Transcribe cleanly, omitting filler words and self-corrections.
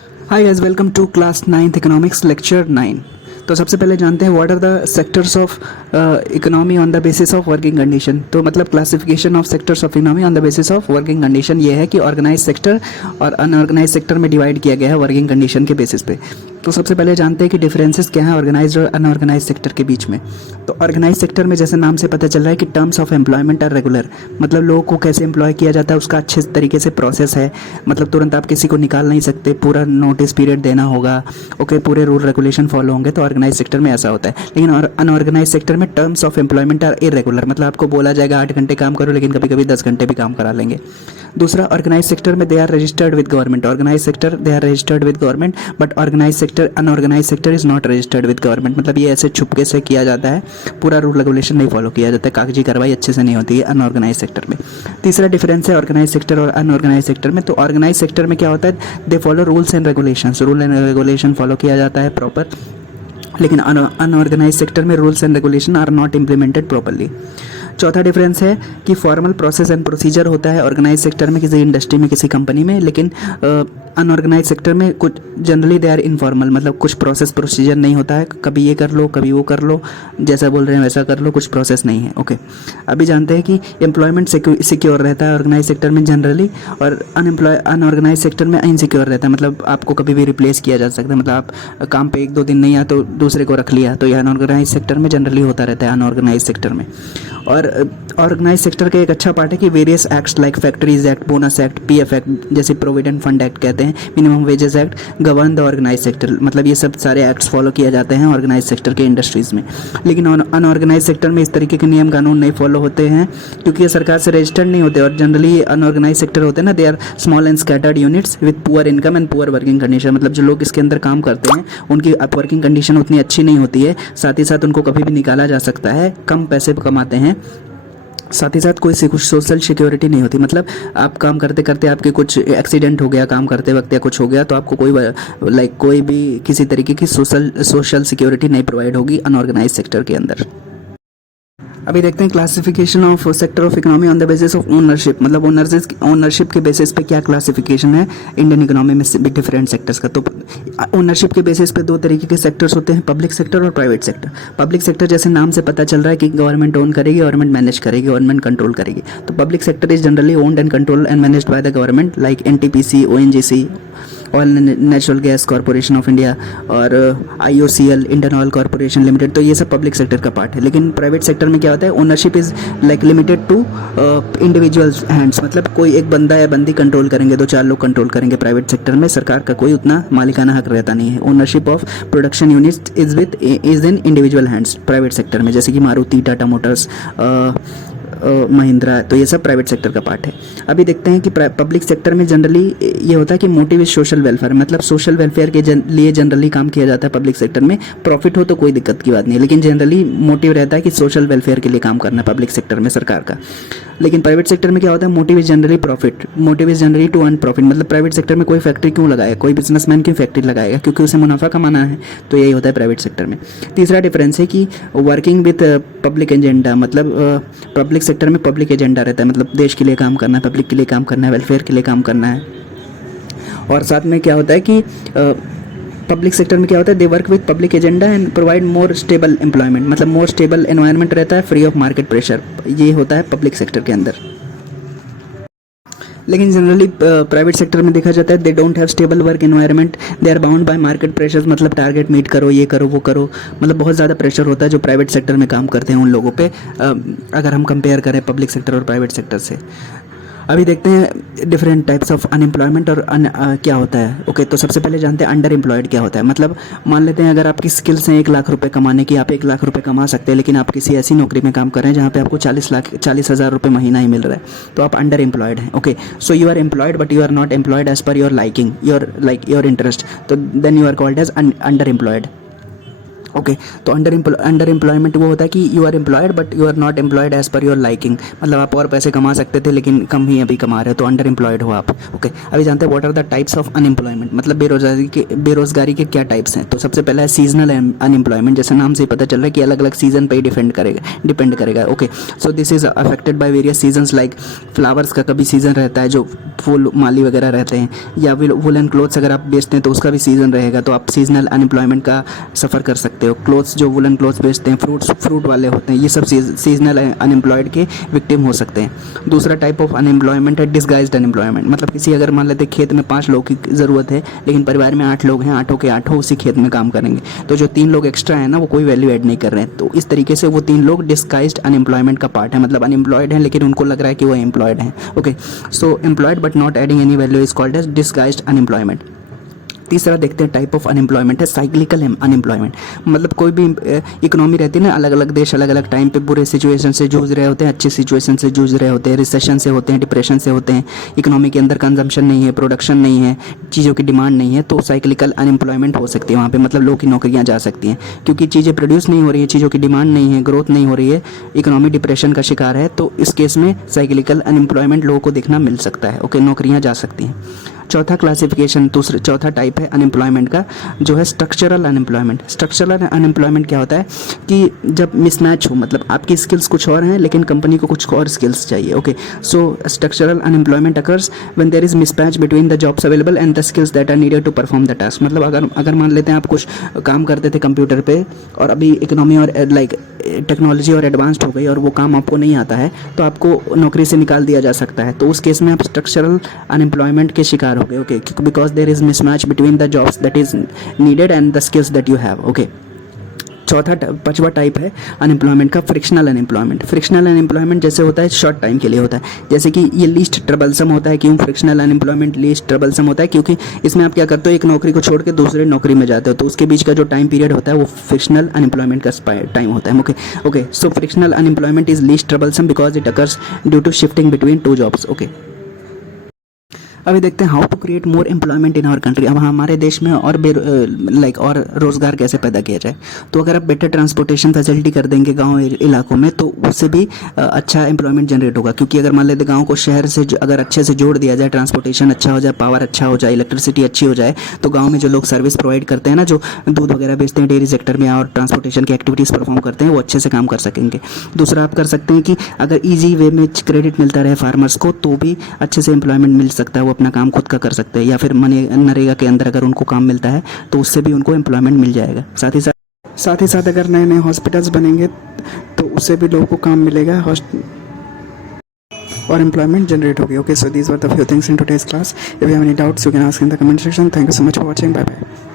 Hi guys, welcome to class 9th economics lecture 9। तो सबसे पहले जानते हैं what are the sectors of economy on the basis of working condition. तो मतलब classification of sectors of economy on the basis of working condition ये है कि ऑर्गेनाइज सेक्टर और अनऑर्गेनाइज सेक्टर में डिवाइड किया गया है वर्किंग कंडीशन के बेसिस पे। तो सबसे पहले जानते हैं कि डिफरेंसेस क्या है ऑर्गेनाइज्ड और अनऑर्गेनाइज सेक्टर के बीच में। तो ऑर्गेनाइज सेक्टर में जैसे नाम से पता चल रहा है कि terms of employment are regular, मतलब लोगों को कैसे एम्प्लॉय किया जाता है उसका अच्छे तरीके से प्रोसेस है। मतलब तुरंत आप किसी को निकाल नहीं सकते, पूरा नोटिस पीरियड देना होगा, ओके, पूरे रूल रेगुलेशन फॉलो होंगे। तो ऑर्गेनाइज सेक्टर में ऐसा होता है। लेकिन अनऑर्गेनाइज सेक्टर में terms of employment are irregular, मतलब आपको बोला जाएगा 8 घंटे काम करो, लेकिन कभी कभी 10 घंटे भी काम करा लेंगे। दूसरा, ऑर्गेनाइज सेक्टर में they are registered with government. Organise sector they are registered with government, but organise sector unorganise sector is not registered with government. मतलब ये ऐसे छुपके से किया जाता है, पूरा रूल रेगुलेशन नहीं फॉलो किया जाता है, कागजी कार्रवाई अच्छे से नहीं होती है अनऑर्गेनाइज सेक्टर में। तीसरा डिफरेंस है ऑर्गेनाइज सेक्टर और अनऑर्गेनाइज सेक्टर में। तो ऑर्गेनाइज सेक्टर में क्या होता है, they follow rules and regulations, rule and regulation follow किया जाता है प्रॉपर। लेकिन अनऑर्गेनाइज सेक्टर में rules and regulation are not implemented properly. चौथा डिफरेंस है कि फॉर्मल प्रोसेस एंड प्रोसीजर होता है ऑर्गेनाइज सेक्टर में, किसी इंडस्ट्री में, किसी कंपनी में। लेकिन अनऑर्गेनाइज सेक्टर में कुछ जनरली दे आर इनफॉर्मल, मतलब कुछ प्रोसेस प्रोसीजर नहीं होता है, कभी ये कर लो कभी वो कर लो, जैसा बोल रहे हैं वैसा कर लो, कुछ प्रोसेस नहीं है। ओके, अभी जानते हैं कि एम्प्लॉयमेंट सिक्योर रहता है ऑर्गेनाइज सेक्टर में जनरली, और अनऑर्गेनाइज सेक्टर में इनसिक्योर रहता है, मतलब आपको कभी भी रिप्लेस किया जा सकता है। मतलब आप काम पे 1-2 दिन नहीं आए तो दूसरे को रख लिया, तो यह अनऑर्गेनाइज सेक्टर में जनरली होता रहता है अनऑर्गेनाइज सेक्टर में। और ऑर्गेनाइज सेक्टर का एक अच्छा पार्ट है कि various acts like factories act, bonus act, PF act, जैसे प्रोविडेंट फंड एक्ट कहते हैं, minimum wages act, govern the organise sector. मतलब ये सब सारे एक्ट्स फॉलो किए जाते हैं ऑर्गेनाइज सेक्टर के इंडस्ट्रीज़ में। लेकिन अनऑर्गेनाइज सेक्टर में इस तरीके के नियम कानून नहीं फॉलो होते हैं, क्योंकि ये सरकार से रजिस्टर्ड नहीं होते। और जनरली अनऑर्गेनाइज सेक्टर होते हैं ना, they are small and scattered units with poor income and poor working condition. मतलब जो लोग इसके अंदर काम करते हैं उनकी वर्किंग कंडीशन उतनी अच्छी नहीं होती है, साथ ही साथ उनको कभी भी निकाला जा सकता है, कम पैसे कमाते हैं, साथ ही साथ कोई से कुछ सोशल सिक्योरिटी नहीं होती। मतलब आप काम करते करते आपके कुछ एक्सीडेंट हो गया काम करते वक्त या कुछ हो गया, तो आपको कोई भी किसी तरीके की सोशल सिक्योरिटी नहीं प्रोवाइड होगी अनऑर्गेनाइज सेक्टर के अंदर। अभी देखते हैं classification of sector of economy on the basis of ownership. मतलब ओनरशिप के बेसिस पे क्या क्लासिफिकेशन है इंडियन इकोनॉमी में डिफरेंट सेक्टर्स का। तो ओनरशिप के बेसिस पे 2 तरीके के सेक्टर्स होते हैं, पब्लिक सेक्टर और प्राइवेट सेक्टर। पब्लिक सेक्टर जैसे नाम से पता चल रहा है कि गवर्नमेंट ओन करेगी, गवर्नमेंट मैनेज करेगी, गवर्नमेंट कंट्रोल करेगी। तो public sector is generally owned and controlled and managed by the government, like NTPC, ONGC, oil natural gas corporation of India, और IOCL, Indian Oil Corporation Limited. तो ये सब public sector का part है। लेकिन private sector में क्या होता है, ownership is like limited to individuals hands, मतलब कोई एक बंदा या बंदी कंट्रोल करेंगे, 2-4 लोग कंट्रोल करेंगे। प्राइवेट सेक्टर में सरकार का कोई उतना मालिकाना हक रहता नहीं है। Ownership of production units is in individual hands private sector में, जैसे कि मारुति, टाटा मोटर्स, महिंद्रा। तो ये सब प्राइवेट सेक्टर का पार्ट है। अभी देखते हैं कि पब्लिक सेक्टर में जनरली ये होता है कि मोटिव इज सोशल वेलफेयर, मतलब सोशल वेलफेयर के लिए जनरली काम किया जाता है पब्लिक सेक्टर में। प्रॉफिट हो तो कोई दिक्कत की बात नहीं है, लेकिन जनरली मोटिव रहता है कि सोशल वेलफेयर के लिए काम करना है पब्लिक सेक्टर में सरकार का। लेकिन प्राइवेट सेक्टर में क्या होता है, motive is generally profit, motive is generally to earn profit. मतलब प्राइवेट सेक्टर में कोई फैक्ट्री क्यों लगाएगा, कोई बिजनेसमैन क्यों फैक्ट्री लगाएगा, क्योंकि उसे मुनाफा कमाना है। तो यही होता है प्राइवेट सेक्टर में। तीसरा डिफरेंस है कि वर्किंग विथ पब्लिक एजेंडा, मतलब पब्लिक सेक्टर में पब्लिक एजेंडा रहता है, मतलब देश के लिए काम करना है, पब्लिक के लिए काम करना है, वेलफेयर के लिए काम करना है। और साथ में क्या होता है कि पब्लिक सेक्टर में क्या होता है, they work with public agenda and provide more stable employment, मतलब मोर स्टेबल एनवायरनमेंट रहता है, फ्री ऑफ मार्केट प्रेशर। ये होता है पब्लिक सेक्टर के अंदर। लेकिन जनरली प्राइवेट सेक्टर में देखा जाता है they don't have stable work environment, they are bound by market pressures, मतलब टारगेट मीट करो, ये करो, वो करो, मतलब बहुत ज़्यादा प्रेशर होता है जो प्राइवेट सेक्टर में काम करते हैं उन लोगों पे, अगर हम कंपेयर करें पब्लिक सेक्टर और प्राइवेट सेक्टर से। अभी देखते हैं डिफरेंट टाइप्स ऑफ अनएम्प्लॉयमेंट और क्या होता है। ओके, तो सबसे पहले जानते हैं अंडर एम्प्लॉयड क्या होता है। मतलब मान लेते हैं अगर आपकी स्किल्स हैं 1 लाख रुपए कमाने की, आप 1 लाख रुपए कमा सकते हैं, लेकिन आप किसी ऐसी नौकरी में काम कर रहे हैं जहाँ पे आपको 40,000 रुपये महीना ही मिल रहा है, तो आप अंडर एम्प्लॉयड हैं। Okay, so you are employed but you are not employed as per your liking, your interest, तो then you are called as under employed. Okay तो अंडर एम्प्लॉयमेंट वो होता है कि you are employed but you are not employed as per your liking, मतलब आप और पैसे कमा सकते थे लेकिन कम ही अभी कमा रहे हो, तो अंडर एम्प्लॉयड हो आप। ओके अभी जानते हैं what are the types of unemployment, मतलब बेरोजगारी के क्या टाइप्स हैं। तो सबसे पहला है सीजनल अनएम्प्लॉयमेंट, जैसे नाम से ही पता चल रहा है कि अलग अलग सीजन पर ही डिपेंड करेगा। Okay so this is affected by various seasons, like flowers का कभी सीजन रहता है जो फूल माली वगैरह रहते हैं, या वुलन क्लोथ्स अगर आप बेचते हैं तो उसका भी सीजन रहेगा, तो आप सीजनल अनएम्प्लॉयमेंट का सफ़र कर सकते हो। क्लोथ्स जो वुलन क्लोथ्स बेचते हैं, फ्रूट वाले होते हैं, ये सब सीजनल अनएम्प्लॉयड के विक्टिम हो सकते हैं। दूसरा टाइप ऑफ अनएम्प्लॉयमेंट है डिसगाइज्ड अनएम्प्लॉयमेंट, मतलब किसी अगर मान लेते खेत में 5 लोग की ज़रूरत है लेकिन परिवार में 8 लोग हैं, 8 के 8 उसी खेत में काम करेंगे, तो जो 3 लोग एक्स्ट्रा हैं ना वो कोई वैल्यू ऐड नहीं कर रहे हैं, तो इस तरीके से वो 3 लोग डिसगाइज्ड अनएम्प्लॉयमेंट का पार्ट है, मतलब अनएम्प्लॉयड हैं लेकिन उनको लग रहा है कि वो एम्प्लॉयड हैं। Okay so employed but not adding any value is called as disguised unemployment. तीसरा देखते हैं टाइप ऑफ अनएम्प्लॉयमेंट है साइक्लिकल अनएम्प्लॉयमेंट, मतलब कोई भी इकोनॉमी रहती है ना, अलग अलग देश अलग अलग टाइम पे बुरे सिचुएशन से जूझ रहे होते हैं, अच्छे सिचुएशन से जूझ रहे होते हैं, रिसेशन से होते हैं, डिप्रेशन से होते हैं, इकोनॉमी के अंदर कंजम्पशन नहीं है, प्रोडक्शन नहीं है, चीज़ों की डिमांड नहीं है, तो साइक्लिकल अनएम्प्लॉयमेंट हो सकती है वहाँ पे, मतलब लोगों की नौकरियाँ जा सकती हैं क्योंकि चीज़ें प्रोड्यूस नहीं हो रही है, चीज़ों की डिमांड नहीं है, ग्रोथ नहीं हो रही है, इकोनॉमी डिप्रेशन का शिकार है, तो इस केस में साइक्लिकल अनएम्प्लॉयमेंट लोगों को देखना मिल सकता है। ओके नौकरियाँ जा सकती हैं। चौथा टाइप है अनएम्प्लॉयमेंट का जो है स्ट्रक्चरल अनएम्प्लॉयमेंट। स्ट्रक्चरल अनएम्प्लॉयमेंट क्या होता है कि जब मिसमैच हो, मतलब आपकी स्किल्स कुछ और हैं लेकिन कंपनी को कुछ और स्किल्स चाहिए। Okay so structural unemployment occurs when there is mismatch between the jobs available and the skills that are needed to perform the task, मतलब अगर मान लेते हैं आप कुछ काम करते थे कंप्यूटर पे और अभी इकोनॉमी और लाइक टेक्नोलॉजी और एडवांस्ड हो गई और वो काम आपको नहीं आता है तो आपको नौकरी से निकाल दिया जा सकता है, तो उस केस में आप स्ट्रक्चरल अनएम्प्लॉयमेंट के शिकार हो गए। Okay because there is mismatch between the jobs that is needed and the skills that you have. Okay पांचवा टाइप है अनएम्प्लॉयमेंट का फ्रिक्शनल अनएम्प्लॉयमेंट। फ्रिक्शनल अनएम्प्लॉयमेंट जैसे होता है शॉर्ट टाइम के लिए होता है, जैसे कि ये लीस्ट ट्रबलसम होता है। क्यों फ्रिक्शनल अनएम्प्लॉयमेंट लीस्ट ट्रबलसम होता है? क्योंकि इसमें आप क्या करते हो, एक नौकरी को छोड़ के दूसरे नौकरी में जाते हो, तो उसके बीच का जो टाइम पीरियड होता है वो फ्रिक्शनल अनएम्प्लॉयमेंट का टाइम होता है। Okay so frictional unemployment is least troublesome because it occurs due to shifting between 2 jobs. Okay अभी देखते हैं how to create more employment in our country. अब हमारे देश में और और रोज़गार कैसे पैदा किया जाए। तो अगर आप बेटर ट्रांसपोर्टेशन फैसिलिटी कर देंगे गांव इलाकों में तो उससे भी अच्छा एम्प्लॉयमेंट जनरेट होगा, क्योंकि अगर मान लेते गांव को शहर से अगर अच्छे से जोड़ दिया जाए, ट्रांसपोर्टेशन अच्छा हो जाए, पावर अच्छा हो जाए, इलेक्ट्रिसिटी अच्छी हो जाए, तो गाँव में जो लोग सर्विस प्रोवाइड करते हैं ना, जो दूध वगैरह बेचते हैं डेयरी सेक्टर में और ट्रांसपोर्टेशन की एक्टिविटीज़ परफॉर्म करते हैं, वो अच्छे से काम कर सकेंगे। दूसरा आप कर सकते हैं कि अगर ईजी वे में क्रेडिट मिलता रहे फार्मर्स को तो भी अच्छे से एम्प्लॉयमेंट मिल सकता है, वो अपना काम खुद का कर सकते हैं, या फिर नरेगा के अंदर अगर उनको काम मिलता है तो उससे भी उनको एम्प्लॉयमेंट मिल जाएगा। साथ ही साथ अगर नए नए हॉस्पिटल्स बनेंगे तो उससे भी लोगों को काम मिलेगा और एम्प्लॉयमेंट जनरेट होगी। Okay so these were the few things in today's class. If you have any doubts you can ask in the comment section. Thank you so much for watching. Bye bye.